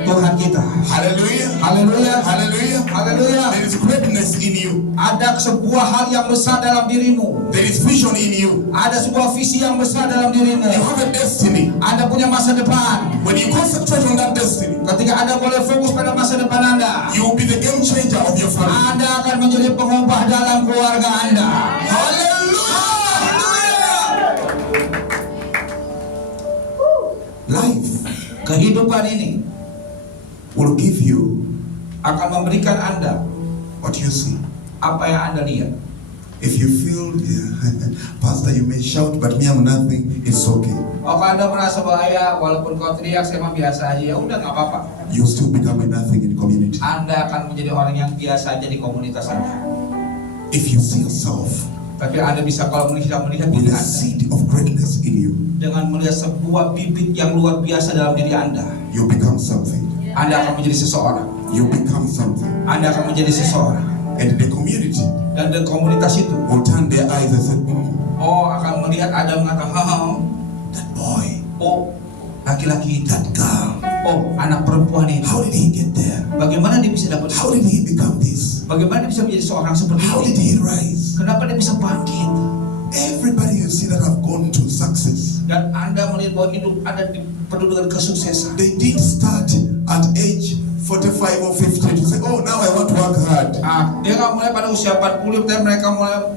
Tuhan kita. Hallelujah. Haleluya. Hallelujah. Haleluya. There is greatness in you. Ada sebuah hal yang besar dalam dirimu. There is vision in you. Ada sebuah visi yang besar dalam dirimu. You have a destiny. Anda punya masa depan. When you concentrate on that destiny, Ketika Anda boleh fokus pada masa depan Anda, you will be the game changer of your family. Anda akan menjadi pengubah dalam keluarga Anda. Hallelujah. Life Kehidupan ini will give you akan memberikan Anda what you see. apa yang Anda lihat. If you feel, Pastor, you may shout, but me, I'm nothing, it's okay. Kalau Anda merasa bahaya, walaupun kau teriak, saya mah biasa aja, ya udah nggak apa-apa. You still become a nothing in the community. Anda akan menjadi orang yang biasa aja di komunitas Anda. If you see yourself Tapi Anda bisa kalau melihat with diri a Anda seed of greatness in you, dengan melihat sebuah bibit yang luar biasa dalam diri Anda, you become something. Anda akan menjadi seseorang. You become something. Anda akan menjadi seseorang. And the community Dan di komunitas itu, will turn their eyes and say, akan melihat Anda mengatakan, that boy, laki-laki itu, that girl, anak perempuan ini, how did he get there? bagaimana dia bisa dapat? How did he become this? Bagaimana dia bisa menjadi seorang seperti How did ini? he rise? Kenapa dia bisa bangkit? Everybody you see that have gone to success, Dan Anda melihat bahwa hidup Anda dipenuhi dengan kesuksesan. they did start at age 45 or 50 to say, oh, now I want to work hard. Dia nggak mulai pada usia 40, tapi mereka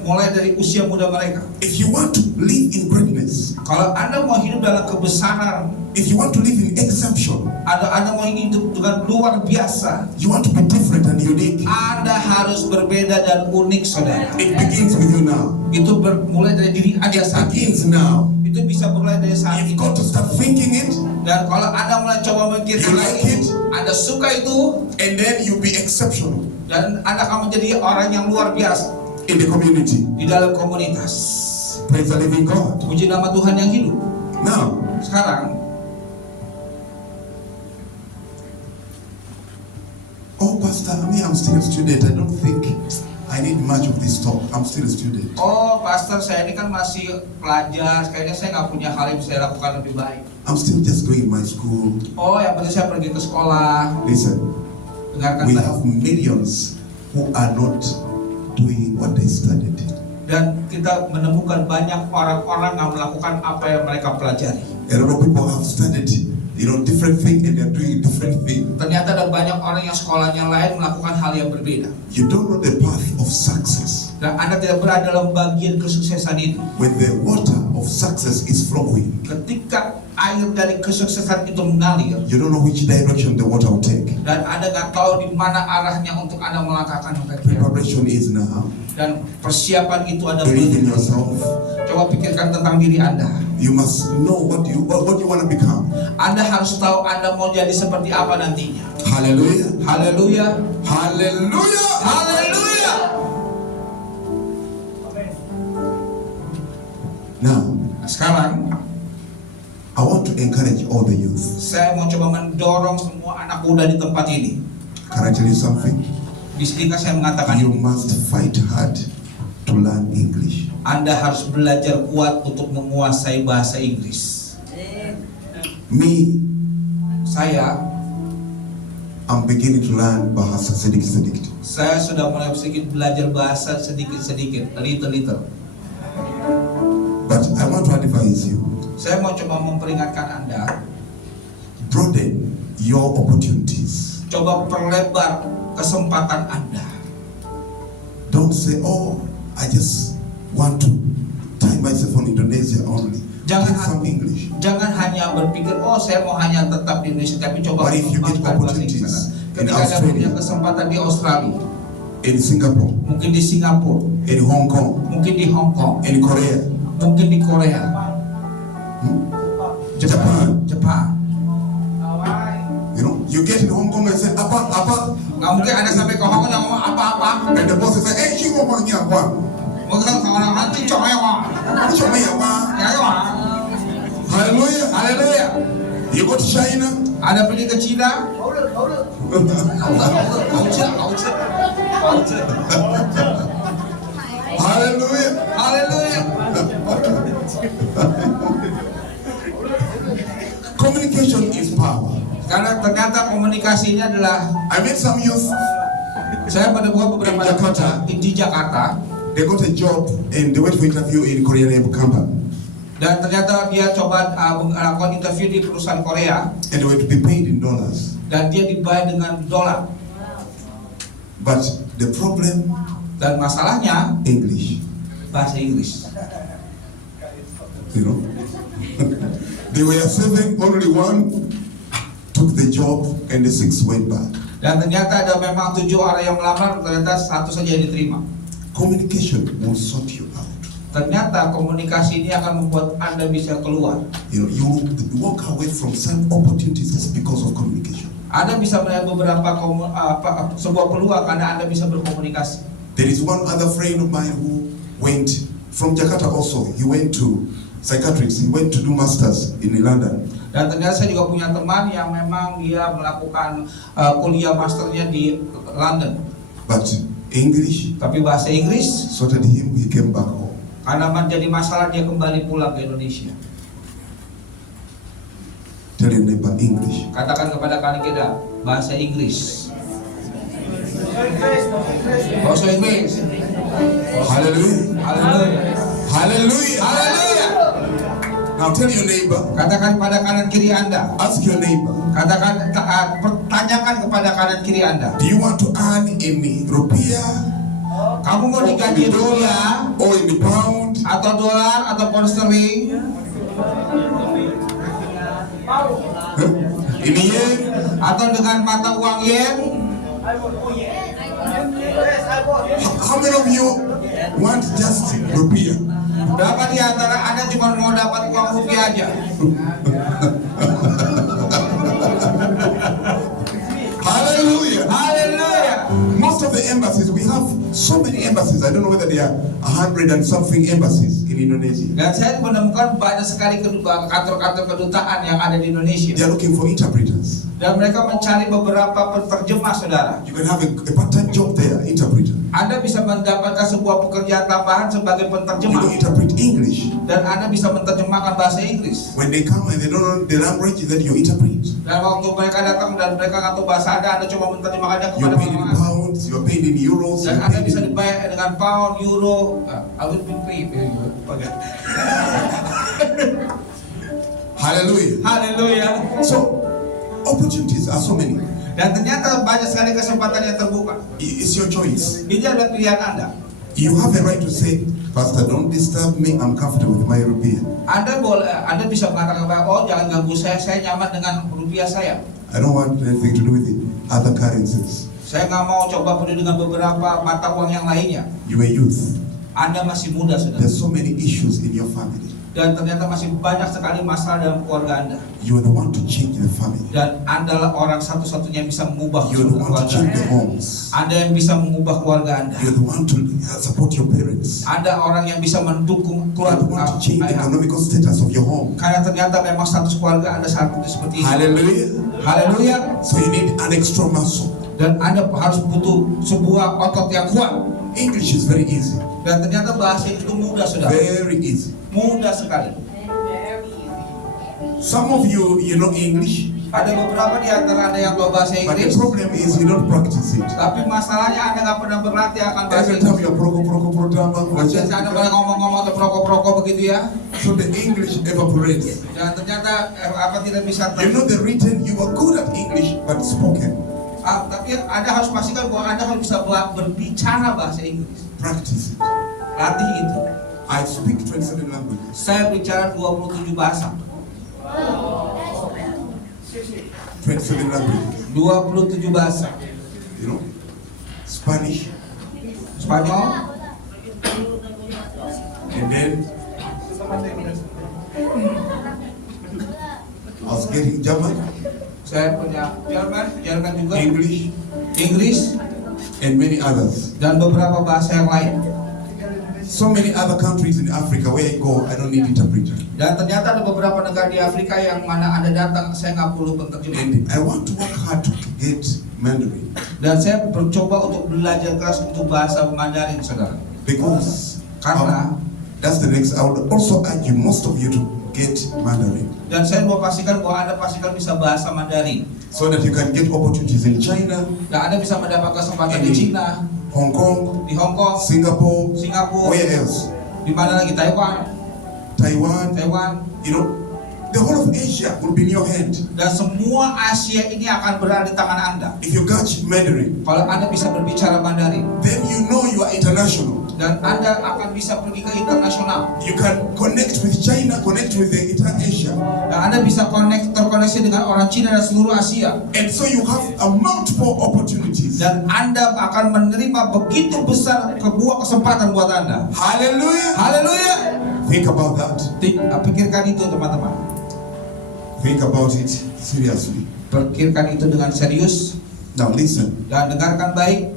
mulai dari usia muda mereka. If you want to live in greatness, Kalau Anda mau hidup dalam kebesaran, if you want to live in exemption, Anda mau hidup dengan luar biasa, you want to be different and unique, Anda harus berbeda dan unik, saudara. it begins with you now. Itu mulai dari diri Anda It saat ini. begins now. Itu bisa mulai dari saat You've ini. got to start thinking it, Dan kalau Anda mulai coba You memikirkan like itu, Anda suka itu, and then you'll be exceptional dan Anda akan menjadi orang yang luar biasa in the community. di dalam komunitas. Praise the living God. Puji nama Tuhan yang hidup. Now, Sekarang, Pastor, I'm still a student. I don't think I need much of this talk. I'm still a student. Pastor, saya ini kan masih pelajar, kayaknya saya nggak punya hal yang bisa saya lakukan lebih baik. I'm still just going to my school. Yang penting saya pergi ke sekolah. Listen, Dengarkan we saya. have millions who are not doing what they studied. Dan kita menemukan banyak orang-orang yang melakukan apa yang mereka pelajari. A lot of people have studied, different thing, and they're doing different thing. Ternyata ada banyak orang yang sekolahnya lain melakukan hal yang berbeda. You don't know the path of success. Dan Anda tidak berada dalam bagian kesuksesan itu. When the water of success is flowing, Ketika air dari kesuksesan itu mengalir, you don't know which direction the water will take. dan Anda nggak tahu di mana arahnya untuk Anda melangkahkan yang kira. Preparation is now. Dan persiapan itu ada. Believe in yourself. Coba pikirkan tentang diri Anda. You must know what you want to become. Anda harus tahu Anda mau jadi seperti apa nantinya. Hallelujah. Haleluya. Hallelujah. Haleluya. Now, Sekarang I want to encourage all the youth. saya mau coba mendorong semua anak muda di tempat ini. Can I tell you something? Bisakah saya mengatakan You must fight hard to learn English. Anda harus belajar kuat untuk menguasai bahasa Inggris. Me, Saya beginning to learn bahasa sedikit-sedikit. Saya sudah mulai sedikit belajar bahasa sedikit-sedikit, little. But I want to advise you, Saya mau coba memperingatkan Anda, broaden your opportunities. coba perlebar kesempatan Anda. Don't say, oh, I just want to tie myself on Indonesia only. Jangan Take some English. Jangan hanya berpikir, saya mau hanya tetap di Indonesia, tapi coba But if you get mengembangkan bahasa opportunities Inggris. in Ketika Anda punya Australia, kesempatan di Australia, in Singapore, mungkin di Singapura, in Hong Kong, mungkin di Hong Kong, in Korea, mungkin di Korea, Jepang. you get in Hong Kong and say, apa, Nggak mungkin Anda sampai ke Hong Kong dan ngomong apa-apa. and the boss will say, hey, you want apa? Mungkin orang-orang cincong ya, Wak. Ya, Wak. Hallelujah. Haleluya. You go to China, Anda pergi ke Cina, hallelujah. haleluya. Communication is power. Karena ternyata komunikasinya adalah, I met some youth, saya menemukan beberapa Di Jakarta. di Jakarta, they got a job and they went for interview in Korean Air Company. dan ternyata dia coba melakukan interview di perusahaan Korea, And they were to be paid in dollars. dan dia dibayar dengan dolar. But the problem, Dan masalahnya English, bahasa Inggris. you know. They were 7, only 1 took the job and the 6 went back. Dan ternyata ada memang 7 orang yang melamar, ternyata 1 saja yang diterima. Communication will sort you out. Ternyata komunikasi ini akan membuat Anda bisa keluar. You know, you walk away from some opportunities just because of communication. Anda bisa melihat beberapa sebuah peluang karena Anda bisa berkomunikasi. There is one other friend of mine who went from Jakarta also. He went to psychiatrics. He went to do masters in London. Dan ternyata saya juga punya teman yang memang dia melakukan kuliah masternya di London. But English Tapi bahasa Inggris, sorted him. He came back home. karena menjadi masalah dia kembali pulang ke Indonesia. Tell your neighbor English. Katakan kepada kalian kita, bahasa Inggris. Bahasa Inggris. Hallelujah. Haleluya. Hallelujah. Haleluya. Now tell your neighbor. Katakan pada kanan kiri Anda. Ask your neighbor. Katakan, pertanyakan kepada kanan kiri Anda. Do you want to earn in rupiah Kamu mau digaji rupiah or in the pound? atau dolar atau pound sterling Huh? In yen? atau dengan mata uang yen? How many of you want just rupiah? Berapa di antara Anda cuma mau dapat uang rupiah aja? Hallelujah. Haleluya. Most of the embassies, we have so many embassies. I don't know whether there are 100 and something embassies in Indonesia. Dan saya menemukan banyak sekali kantor-kantor kedutaan yang ada di They Indonesia. are looking for interpreters. Dan mereka mencari beberapa penterjemah, saudara. You can have a part-time job there, interpreter. Anda bisa mendapatkan sebuah pekerjaan tambahan sebagai You penterjemah. don't interpret English. Dan Anda bisa menerjemahkan bahasa Inggris. When they come and they don't know the language, then you interpret. Dan waktu mereka datang dan mereka nggak tahu bahasa Anda coba menerjemahkannya You're kepada paid in orang. pounds, you're paid in euros, Dan you're Anda paid bisa in... dibayar dengan pound, euro. I will be paid. Hallelujah. Haleluya. So, opportunities are so many. Dan ternyata banyak sekali kesempatan yang terbuka. It's your choice. Ini adalah pilihan Anda. You have a right to say, Pastor, don't disturb me, I'm comfortable with my rupiah. Anda bisa mengatakan, oh jangan ganggu saya nyaman dengan rupiah saya. I don't want anything to do with it. Other currencies. Saya nggak mau coba peduli dengan beberapa mata uang yang lainnya. You are youth. Anda masih muda, saudara. There's so many issues in your family. Dan ternyata masih banyak sekali masalah dalam keluarga Anda. You are the one to change the family. Dan Anda adalah orang satu-satunya yang bisa mengubah You are the one to keluarga change Anda. the homes. Anda yang bisa mengubah keluarga Anda. You are the one to support your parents. Anda orang yang bisa mendukung You are the one to change the keluarga. economical status of your home. Karena ternyata memang status keluarga Anda saat itu seperti itu. Hallelujah. Haleluya. So you need an extra muscle. Dan Anda harus butuh sebuah otot yang kuat. English is very easy. Dan ternyata bahasa itu mudah, saudara. Very easy. Mudah sekali. Some of you know English, Ada beberapa di antara Anda yang tahu bahasa but the Inggris, problem is you don't practice it. tapi masalahnya Anda nggak pernah berlatih akan bahasa Every time Inggris. you're proko, Biasanya Anda pernah ngomong-ngomong atau proko-proko begitu ya. so the English evaporates. Dan ternyata tidak bisa You know the written, you are good at English, but spoken. tapi Anda harus pastikan bahwa Anda harus bisa berbicara bahasa Inggris. Practice it. Latih itu. I speak 27 languages. Saya bicara 27 bahasa. 27 languages. 27 bahasa. You know, Spanish, Spanyol, and then I was getting German, saya punya Jerman juga, English, Inggris, and many others. dan beberapa bahasa yang lain. So many other countries in Africa where I go, I don't need interpreter. Dan ternyata ada beberapa negara di Afrika yang mana Anda datang, saya nggak perlu penterjemah. And I want to work hard to get Mandarin Dan saya mencoba untuk belajar keras untuk bahasa Mandarin, saudara. because Karena that's the next. I would also urge you, most of you, to get Mandarin Dan saya mau pastikan bahwa Anda pastikan bisa bahasa Mandarin. so that you can get opportunities in China, Dan Anda bisa mendapat kesempatan di Cina, Hong Kong, di Hong Kong, Singapore, Singapura, where else? di mana lagi, Taiwan, Taiwan, you know, the whole of Asia will be in your hand. dan semua Asia ini akan berada di tangan Anda. If you catch Mandarin, Kalau Anda bisa berbicara Mandarin, then you know you are international. dan Anda akan bisa pergi ke internasional, You can connect with China, connect with the entire Asia. dan Anda bisa terkoneksi dengan orang Cina dan seluruh Asia, And so you have a multiple opportunities. dan Anda akan menerima begitu besar sebuah kesempatan buat Anda. Hallelujah. Haleluya! Think about that. Pikirkan itu teman-teman. Think about it seriously. Pikirkan itu dengan serius Now listen, dan dengarkan baik.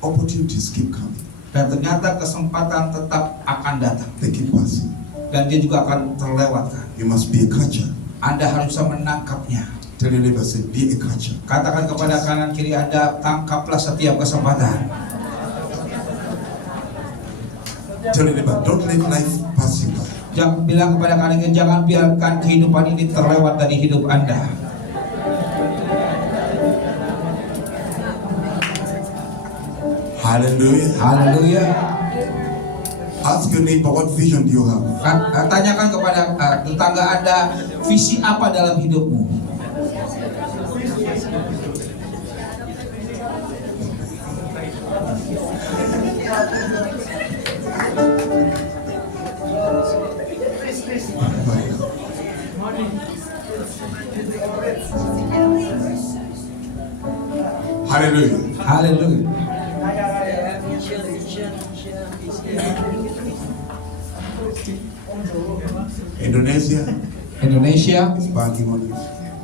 opportunities keep coming. Dan ternyata kesempatan tetap akan datang, They keep passing. dan dia juga akan terlewatkan. You must be a catcher. Anda harus bisa menangkapnya. Tell your neighbor, say, be a catcher. Katakan kepada kanan kiri Anda, tangkaplah setiap kesempatan. Tell your neighbor, don't let life pass you by. Jangan bilang kepada kanan kiri, jangan biarkan kehidupan ini terlewat dari hidup Anda. Hallelujah. Haleluya. Ask your neighbor, what vision do you have? Tanyakan kepada tetangga Anda, visi apa dalam hidupmu? Hallelujah. Haleluya. Indonesia Indonesia is banking on you.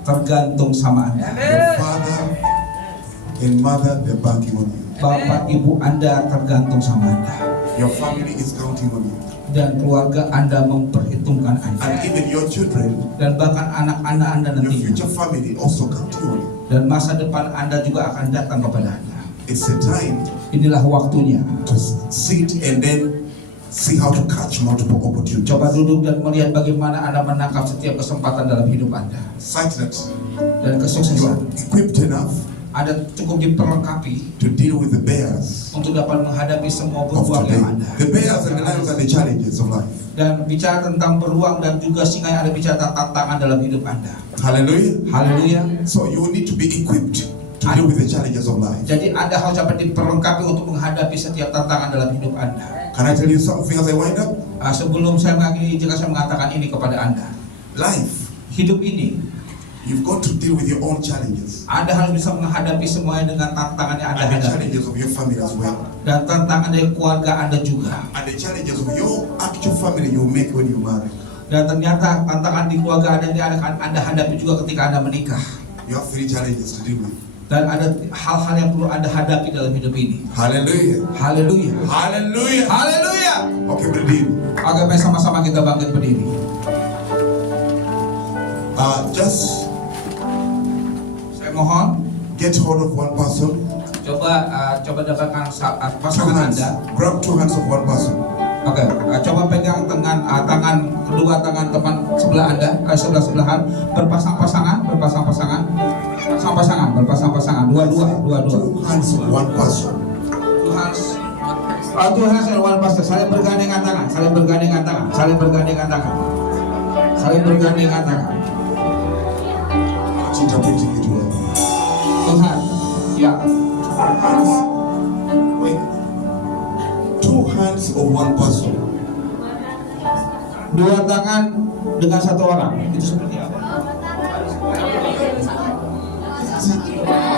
tergantung sama Anda. Your father and mother, they're banking on you. Bapak ibu Anda tergantung sama Anda. Your family is counting on you. Dan keluarga Anda memperhitungkan And Anda. even your children, Dan bahkan anak-anak Anda your nantinya. future family also counting on you. Dan masa depan Anda juga akan datang kepada Anda. It's a time Inilah waktunya. to sit and then see how to catch multiple opportunities. Coba duduk dan melihat bagaimana Anda menangkap setiap kesempatan dalam hidup Anda. Such that Dan you are kesuksesan equipped enough Anda cukup diperlengkapi to deal with the bears untuk dapat menghadapi semua of peluang today. yang ada. The bears and the lions are the challenges of life. Dan bicara tentang peluang dan juga singa yang ada bicara tentang tantangan dalam hidup Anda. Hallelujah. Haleluya. So you need to be equipped to deal with the challenges of life. Jadi Anda harus dapat diperlengkapi untuk menghadapi setiap tantangan dalam hidup Anda. Can I tell you something as I wind up? Sebelum saya mengakhiri, jika saya mengatakan ini kepada Anda, Life, hidup ini you've got to deal with your own challenges Anda harus bisa menghadapi semuanya dengan tantangan yang Anda and the hadapi, challenges of your family as well, dan tantangan dari keluarga Anda juga. and the challenges of your actual family you make when you marry. Dan ternyata tantangan di keluarga Anda ini akan Anda hadapi juga ketika Anda menikah. You have 3 challenges to deal with. Dan ada hal-hal yang perlu Anda hadapi dalam hidup ini. Hallelujah. Haleluya. Hallelujah. Haleluya. Okay, berdiri. Agar sama-sama kita bangkit berdiri. Just Saya mohon get hold of one person. coba dapatkan Two pasangan hands. Anda. Grab 2 hands of one person. Oke, coba pegang kedua tangan teman sebelah Anda, sebelah-sebelahan, berpasang-pasangan, dua-dua. 2 hands of one person. Tuhan saya one pastor, saling bergandengan tangan. Not interpreting it well. Tuhan, ya, Hands. Wait. 2 hands of one person. dua tangan dengan satu orang. Itu seperti apa?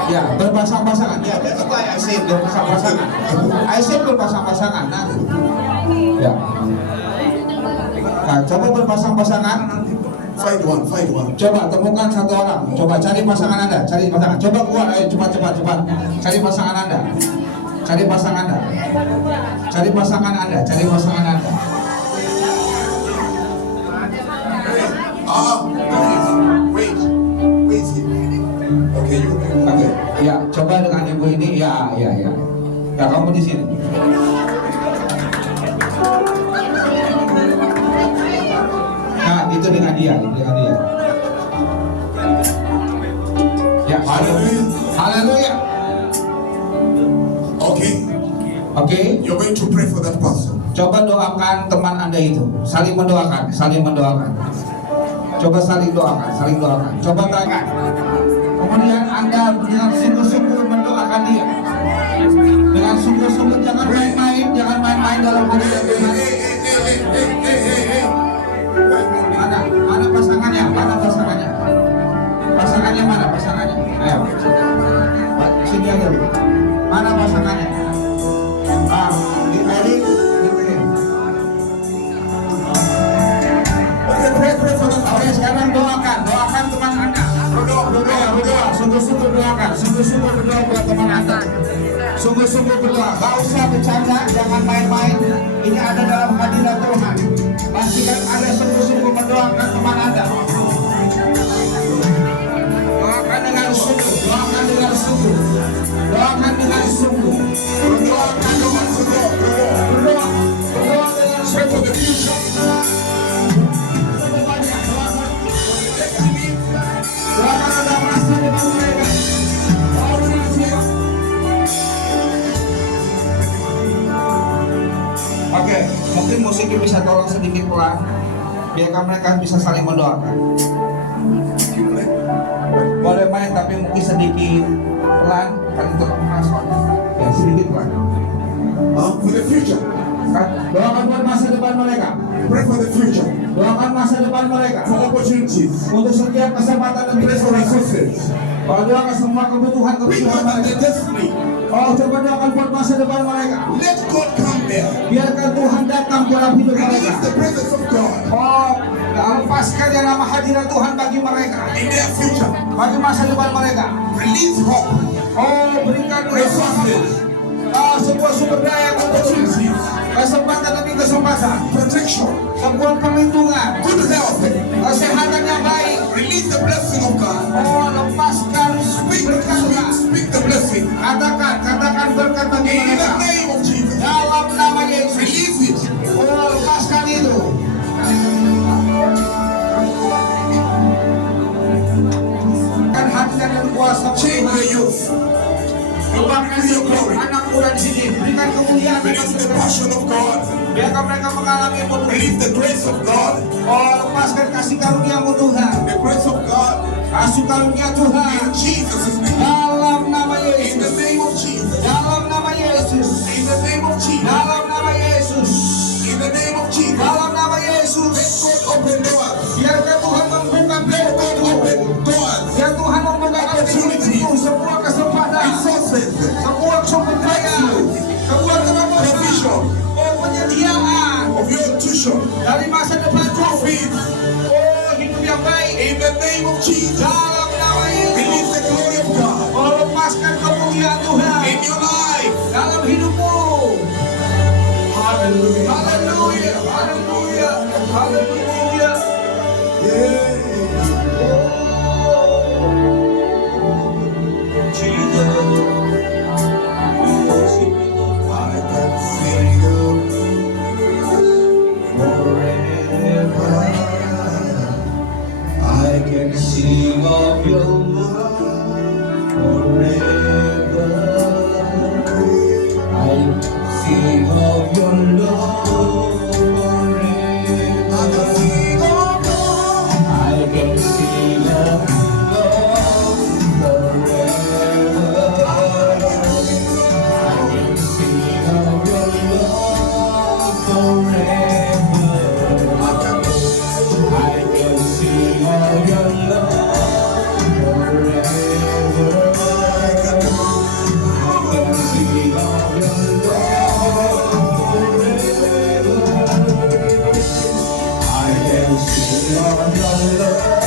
Ya, berpasang-pasangan. Ya, that's why I said berpasang-pasangan. I said berpasang-pasangan. Nah, ya. Nah, coba berpasang-pasangan. Find one. Coba temukan satu orang. Coba cari pasangan Anda. Coba keluar. Ayo cepat. Cari pasangan Anda. Wait. Okay, you. Oke. Ya, coba dengan ibu ini. Ya. Ya, kamu di sini. Nah, itu itu dengan dia, dengan dia. Ya, Hallelujah. haleluya. Okay. Oke, You're going to pray for that person. coba doakan teman Anda itu. Saling mendoakan, saling mendoakan. Coba saling doakan, saling doakan. Coba tangan. Kemudian Anda dengan sungguh-sungguh mendoakan dia. Dengan sungguh-sungguh, jangan main-main, jangan main-main dalam hadirat Tuhan. Mana pasangannya? Mana pasangannya? Pasangannya mana? Pasangannya? Ayo. Sini aja dulu. Mana pasangannya? Di edit. Oke, sekarang doakan teman Anda. Berdoa, sungguh-sungguh doakan, sungguh-sungguh berdoa buat teman Anda. Sungguh-sungguh berdoa, gak usah bercanda, jangan main-main. Ini ada dalam hadirat Tuhan. Pastikan Anda sungguh-sungguh mendoakan teman Anda. Doakan dengan sungguh, doakan dengan sungguh, doakan dengan sungguh, berdoakan dengan sungguh, berdoa dengan sungguh. Doakan ada masa depan mereka. Oke, mungkin musiknya bisa tolong sedikit pelan, biarkan mereka bisa saling mendoakan. Boleh main tapi mungkin sedikit pelan, kan untuk merespon. Ya, sedikit pelan. For the future. Doakan buat masa depan mereka. Pray for the future. Doakan masa depan mereka. For opportunities. Untuk setiap kesempatan dan Pray for resources. doakan semua kebutuhan Pray for mereka. their destiny. Oh, coba doakan buat masa depan mereka. Let God come there. Biarkan Tuhan datang dalam hidup mereka. Release the presence of God Oh, lepaskan yang nama hadirat Tuhan bagi mereka, in their future. bagi masa depan mereka. Release hope. Oh, berikan Resources. sebuah sumber daya Opportunities. kesempatan demi kesempatan, Protection. sebuah perlindungan, Good health. kesehatan yang baik. Release the blessing of God. Oh, lepaskan berkat. Speak the blessing. Katakan berkat bagi In the mereka. name of Jesus. Dalam nama Yesus. Release it. Oh, lepaskan itu. Kan hadirat dan kuasa Change the youth. Ubahkan anak muda di sini. Berikan kemuliaan Release kepada the mereka. passion of God. Biarkan mereka mengalami penuh. Release the grace of God. Oh, lepaskan kasih karunia-Mu Tuhan. The grace of God. Kasih karunia Tuhan. In Jesus' name. Dalam nama In the Yesus. name of Jesus. Dalam nama Yesus. In the name of Jesus. Dalam nama Yesus. In the name of Jesus. Dalam nama Let Yesus. God open doors. Biarkan Tuhan membuka Let God pintu. open doors. Biar Tuhan membuka pintu. Sebuah kesempatan. Resources. Sebuah sumber daya. Sebuah terobosan. Provision. Oh, penyediaan Of your tuition. dari masa depan. Profit. Oh, hidup yang baik. In the name of Jesus. Dalam nama Release Yesus. the glory of God. Oh, lepaskan kemuliaan Tuhan In your life. dalam hidupmu. Hallelujah. Haleluya, haleluya, haleluya. I can sing of forever. I can sing of your love forever. I can sing of your love forever. I can sing of God. I can sing of love forever. I can sing of your love forever. I can sing of your love forever. I can sing of your love forever. I can sing of your love.